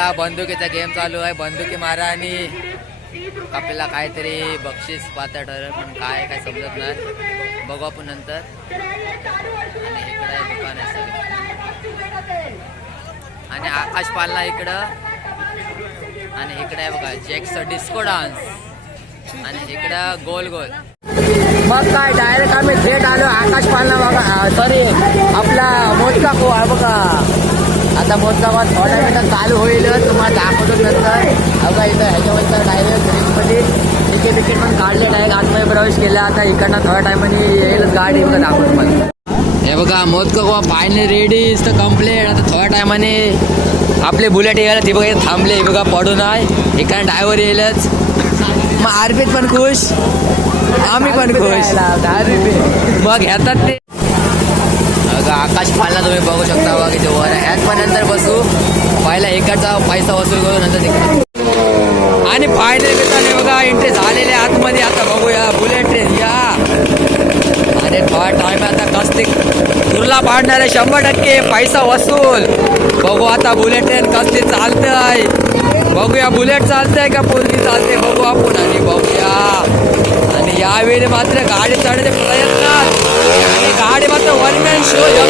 आपला बंदुकीचा गेम चालू आहे बंदुकी मारा आणि आपल्याला काहीतरी बक्षीस पात्र ठरेल पण काय काय समजत नाही. बघू आपण नंतर. आणि इकडे दुकान आहे आणि आकाश पालना इकडं. आणि इकडे आहे बघा जेक्स डिस्को डान्स आणि इकडं गोल गोल. मग काय डायरेक्ट आम्ही थेट आलो आकाश पालना बघा सॉरी आपला मोजका को बघा. आता मोजका पण थोड्या मिनिटात चालू होईल तुम्हाला दाखवतो नंतर. बघा इथं ह्याच्यावर डायरेक्टमध्ये तिकीट तिकीट पण काढले डायरेक्ट आतमध्ये प्रवेश केला. आता इकडनं थोड्या टायमाने येईलच गाडी बघा दाखवतो तुम्हाला. हे बघा मोदका Goa finally ready is the complete आता थोड्या टायमाने आपले बुलेट यायला ते बघा थांबले. हे बघा पडून आहे. इकडे ड्रायव्हर येईलच मग आरपीत पण खुश. आम्ही पण खुश. मग घेतात ते बघा आकाश पालना तुम्ही बघू शकता बघा किती वर आहे. पण नंतर बसू. पहिला एकाचा पैसा वसूल करू नंतर तिकडे. आणि फायनल मित्रांनो बघा एंट्री झालेले आतमध्ये. आता बघूया बुलेट ट्रेन या. अरे थोडा टाइम आता कसते तुरला पाडणारे शंभर टक्के पैसा वसूल. बघू आता बुलेट ट्रेन कसली चालतंय. बघूया बुलेट चालतंय का पोरगी चालते बघू आपण आणि बघूया. आणि यावेळी मात्र गाडी चढण्याचे 车一样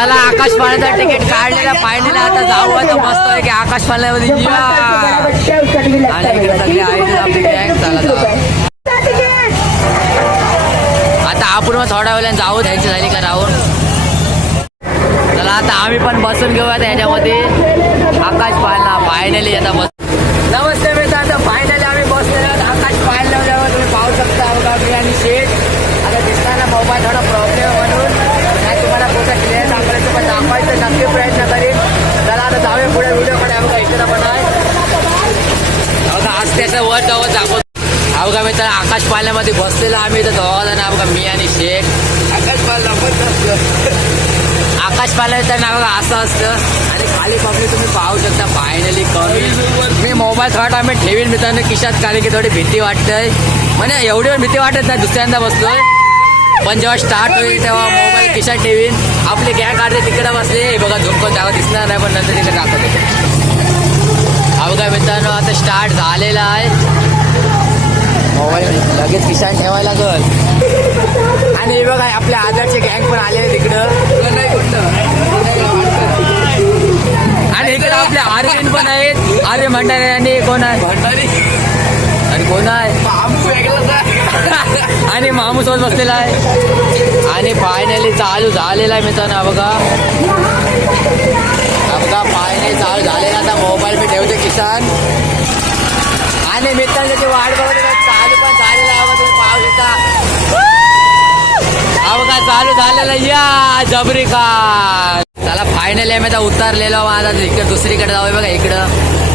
चला आकाश पाण्याचं तिकीट काढलेलं पाहिलेलं आता जाऊ आता मस्त आहे की आकाश पाण्यामध्ये या. आणि इकडे सगळे आहेत आपली गँग चला जाऊ आता आपण मग थोड्या वेळाने जाऊ द्यायची झाली का राहून. चला आता आम्ही पण बसून घेऊया आता ह्याच्यामध्ये आकाश पालना फायनली आता बस नमस्ते मित्रांनो फायनली आम्ही बसलेलो आहोत आकाश पालनावर तुम्ही पाहू शकता बघा मी आणि शेठ आता दिसताना मोबाईल थोडा प्रॉब्लेम म्हणून नाही तुम्हाला कुठं क्लिअर दाखवायचं पण दाखवायचं नक्की प्रयत्न करीन चला आता जाऊया पुढे व्हिडिओ कडे. बघा इकडे पण आहे. आज त्याचं वर जावं दाखवतो मी तर आकाश पालण्यामध्ये बसलेलो आम्ही इथं दोघा जण. बघा मी आणि शेख. आकाश पालना आकाश पालनाचं नाव असं असतं. आणि खाली पब्लिक तुम्ही पाहू शकता फायनली कमी. मी मोबाईल थोडा टाइम ठेवीन मित्रांनो खिशात कारण की थोडी भीती वाटतंय म्हणजे एवढी पण भीती वाटत नाही दुसऱ्यांदा बसलोय. पण जेव्हा स्टार्ट होईल तेव्हा मोबाईल खिशात ठेवीन. आपली गॅग आले तिकडे बसले. हे बघा झुमकून जागा दिसणार नाही पण नंतर तिकडे दाखवतो. हा बघा मित्रांनो आता स्टार्ट झालेला आहे. मोबाईल लगेच खिशात ठेवायला लागल. आणि हे बघा आपल्या आधारचे गँग पण आले तिकडं. आणि इकडे आपले आर्यन पण आहेत. आर्य भंडारे आणि कोण आहे? भंडारी. आणि कोण आहे? आणि मामू सोबत बसलेला आहे. आणि फायनली चालू झालेला आहे मित्रांनो हा बघा. बघा फायनली चालू झालेला आता मोबाईल मी ठेवते किसान. आणि मित्रांनो ते वाट बघत चालू पण झालेला आहे. तुम्ही पाहू शकता. अवघा चालू झालेला या जबरी का चला फायनली आम्ही आता उतरलेलो माझा इकडे दुसरीकडे जाऊ बघा इकडं.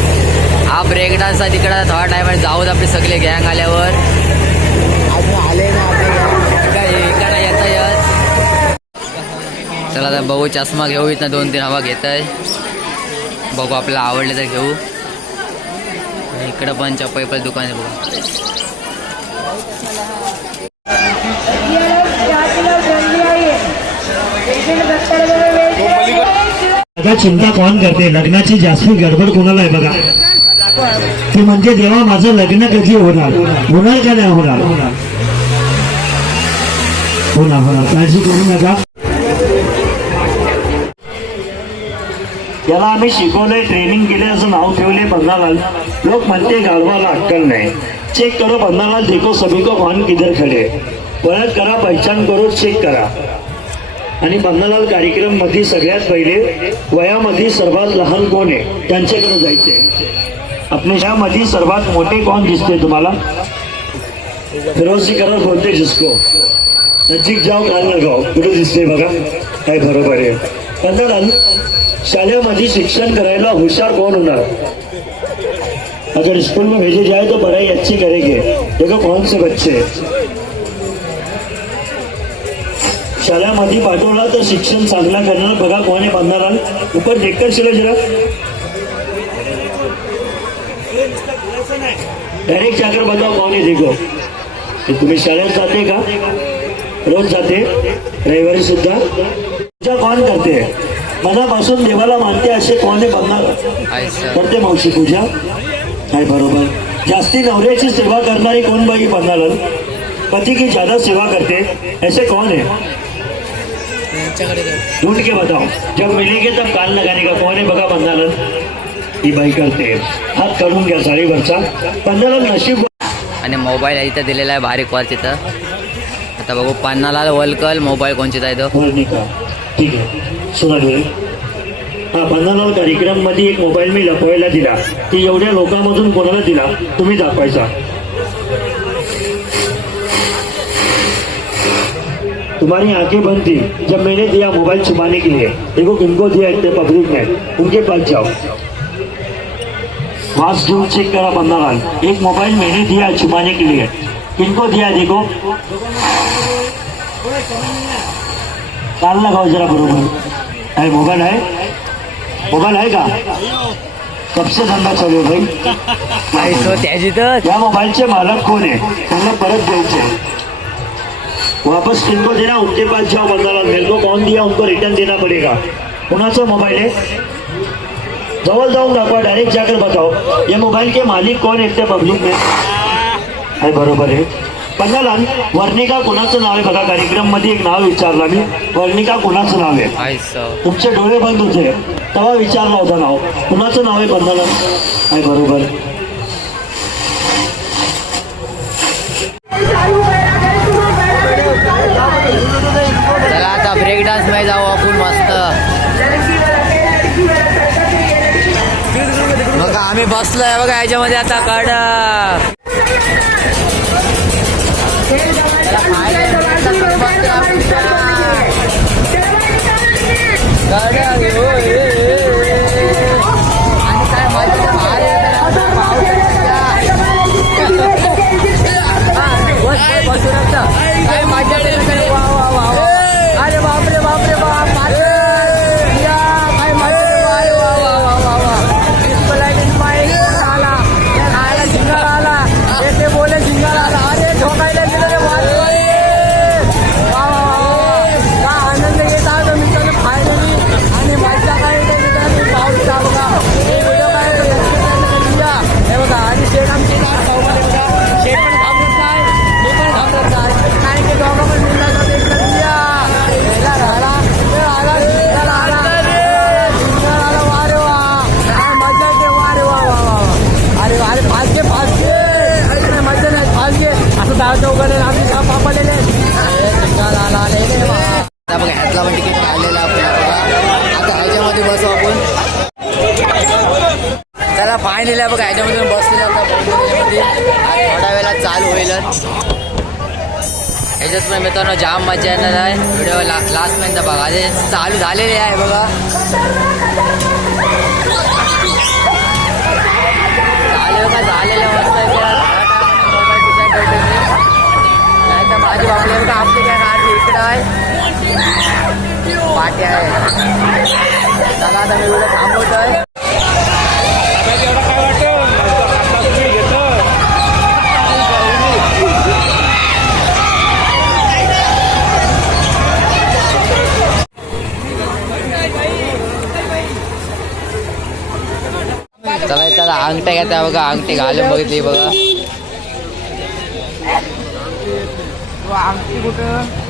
हा ब्रेक डान्स आहे तिकडं थोडा टायमात जाऊत आपले सगळे गँग आल्यावर. अजून आले ना आपले काय इकडं चला आता बघू चष्मा घेऊ इथं दोन तीन हवा घेत आहे बघू आपल्याला आवडले तर घेऊ. इकडं पण चप्पल दुकान आहे बघू. सध्या चिंता कोण करते? लग्नाची जास्त गडबड कोणाला आहे बघा. ते म्हणजे देवा माझं लग्न कधी होणार? होणार का नाही होणार? होणार होणार. काळजी करू नका. याला आम्ही शिकवलंय ट्रेनिंग केले असं नाव ठेवले बंगालाल लोक म्हणते गाढवाला अक्कल नाही. चेक करो बंगालाल देखो सभी को कौन किधर खडे. परत करा पहचान करो चेक करा. आणि बंगालाल कार्यक्रममध्ये सगळ्यात पहिले वयामध्ये सर्वात लहान कोण आहे? त्यांच्याकडे जायचे आपल्या ह्यामध्ये सर्वात मोठे कोण दिसते तुम्हाला? फिरोजी कलर बोलते जिसको. नजीक जाओ कान लगाओ. कुठे दिसते बघा? काय बरोबर आहे. पंतप्रधान शाळेमध्ये शिक्षण करायला हुशार कोण होणार? अगर स्कूल में भेजे जाए तो पढ़ाई अच्छी करेंगे. देखो कौन से बच्चे शाळेमध्ये पाठवला तर शिक्षण चांगला करणार. बघा कोण पंतप्रधान ऊपर देखकर चलो जरा. डायरेक्ट बताओ कौन है देखो. तुम्ही शाळेत जाते का? रोज जाते. रविवारी सुद्धा. पूजा कोण करते? मनापासून देवाला मानते असे कोण सर. करते मावशी पूजा. काय बरोबर. जास्ती नवऱ्याची सेवा करणारी कोण बाई बघणार पति की ज्यादा सेवा करते ऐसे कौन है ढूंढ के बताओ जब मिलेंगे तब कान लगाने का कौन है? बघा बंधालन ही। बाई करते हात काढून घ्या साडीवरचा बंधालन नशीब आणि मोबाईल इथं दिलेला आहे बारीक वर तिथं आता बघू पन्नाला वलकल मोबाईल कोणची आहे तो ठीक आहे. सुना डोळे हा बंधनावर कार्यक्रममध्ये एक मोबाईल मी लपवायला दिला. ती एवढ्या लोकांमधून कोणाला दिला? तुम्ही दाखवायचा. तुम्हारी आँखें बंद थी जब मैंने दिया मोबाइल छुपाने के लिए। देखो किनको दिया इतने पब्लिक ने उनके पास जाओ। मास्क जूम चेक करा बंदावाल एक मोबाइल मैंने दिया छुपाने के लिए। किनको दिया देखो। कान लगाओ जरा बरोबर है मोबाइल है? मोबाइल है का? कब से धंदा चालू भाई? तो त्याची तर या मोबाइलचे मालक कोण आहे त्यांना परत द्यायचे वापस किनको देना उनके पास जाओ बंदाला मेरे को कौन दिया? उनको रिटर्न देना पड़ेगा। कुणाचा मोबाइल आहे जवळ जाऊन दाखवा डायरेक्ट जाकर बताओ। ये मोबाइल के मालिक कौन आहे त्या पब्लिक में। आहे बरोबर आहे बघाला वर्णिका कुणाचं नाव आहे? बघा कार्यक्रममध्ये एक नाव विचारला मी वर्णिका कुणाचं नाव आहे? तुमचे डोळे बंद होते. तेव्हा विचारला होता नाव. कुणाचं नाव आहे बंधाला आहे बरोबर. आम्ही बसलोय बघा याच्यामध्ये आता कड चला, चला फायनली बघा ह्याच्यामधून बसलेलं आता थोड्या वेळात चालू होईलच याच्याच पण मित्रांनो जाम मजा येणार आहे. व्हिडिओ ला लास्टपर्यंत बघा हे चालू झालेले आहे बघा. चालू का झालेलं मस्त नाही तर माझी बाबा का आपली काय गाडी इकडं आहे. पाठी आहे. चला आता मी व्हिडिओ थांबवतोय. अंगठ्या घेता बघा अंगठी घालून बघितली बघा. अंगठी कुठं?